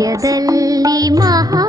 ಭಾಗ್ಯದಲ್ಲಿ ಮಹಾ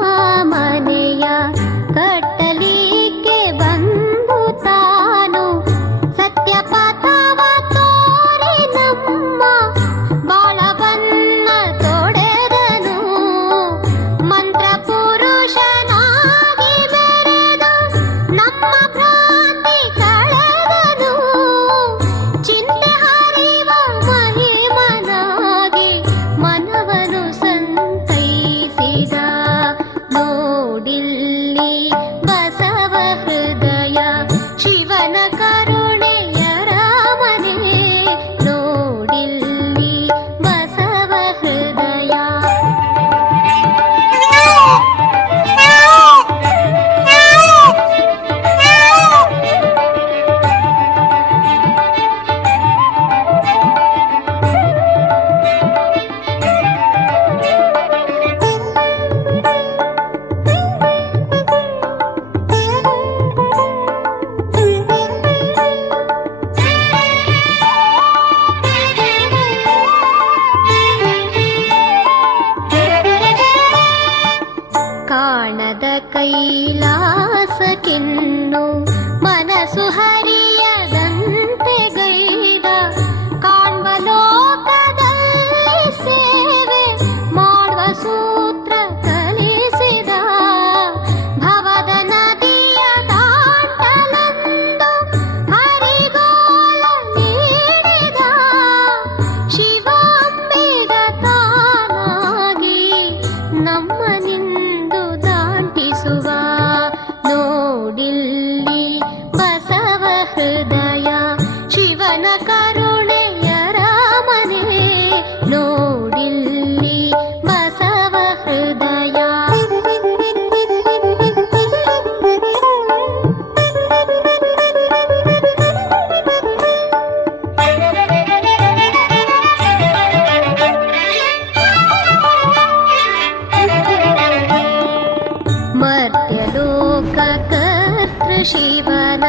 ಶಿವನ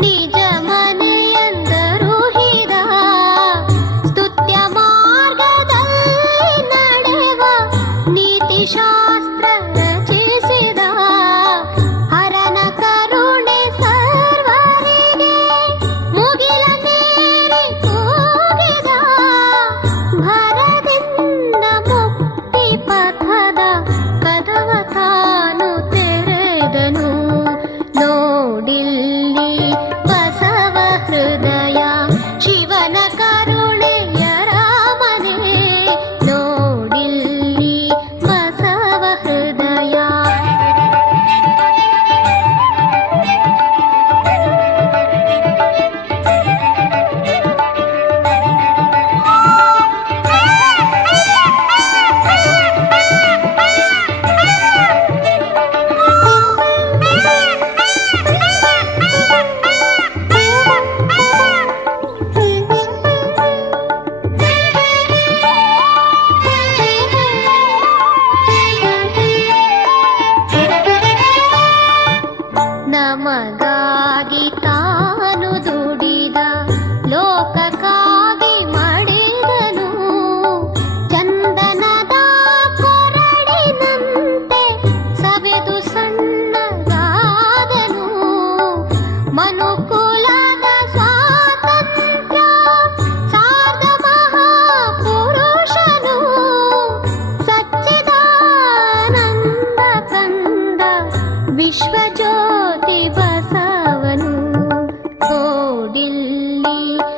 ನಿಜ ಮನೆಯಂದರು ಹಿರ ಸ್ತುತ್ಯ ಮಾರ್ಗದಲ್ಲಿ ನಡೆವ ನೀತಿ ಶಾಸ್ತ್ರ ರಚಿಸಿದ ಹರನ ಕರುಣೆ ಸರ್ವರಿಗೆ ಮುಗಿಲ ಮೇರಿ ಕೂಗಿದ Thank you.